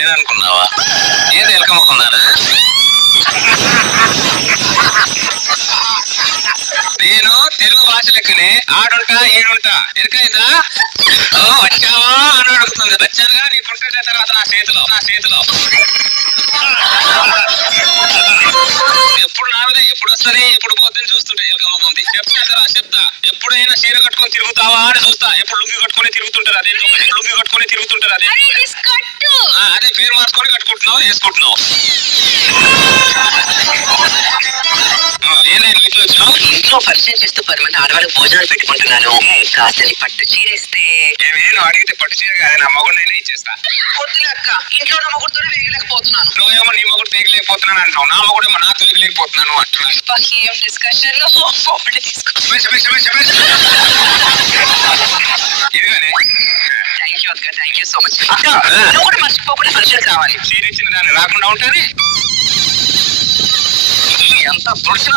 లేదనుకున్నావా? రాలేదనుకున్నావా ఏది ఎలకమ్మకున్నానా నేను తెలుగు భాష లెక్కనే ఆడుంటా ఈడుంటా. ఎరకైందా? ఓ వచ్చావా? అని అడుగుతుంది. వచ్చానుగా నీ పుట్టిన తర్వాత నా చేతిలో నా చేతిలో. ఎప్పుడు వస్తుంది? ఎప్పుడు పోతుంది చూస్తుంటే ఎలకమ్మ చెప్తా చెప్తా. ఎప్పుడైనా చీర కట్టుకొని తిరుగుతావా అని చూస్తా. ఎప్పుడు లుంగి కట్టుకొని తిరుగుతుంటారు అదే లుంగి. కట్టుకొని తిరుగుతుంటారు అదే అదే పేరు మార్చుకొని కట్టుకుంటున్నావు వేసుకుంటున్నావు. ఇంట్లో పరిచయం చేస్తూ పది మంది ఆడవాళ్ళకి భోజనాలు పెట్టుకుంటున్నాను. కాస్త నీ పట్టు చీరేస్తే నువ్వు అడిగితే పట్టు చీర కాదు నా మగుడినైనా ఇచ్చేస్తా. పొద్దున అక్క ఇంట్లో నా మొగుడుతోనే వేయలేకపోతున్నాను నువ్వేమో నీ మగుడు తీయలేకపోతున్నాను అంటావు నా మగుడేమో నా తోయలేకపోతున్నాను అంటున్నాను ఏం డిస్కషన్. ఇదిగానే. థ్యాంక్ యూ అక్క థ్యాంక్ యూ సో మచ్ అక్క నువ్వు కూడా మర్చిపోకుండా ఫంక్షన్ కావాలి. చీర ఇచ్చిన దాన్ని రాకుండా ఉంటుంది ఎంత తుడిచిన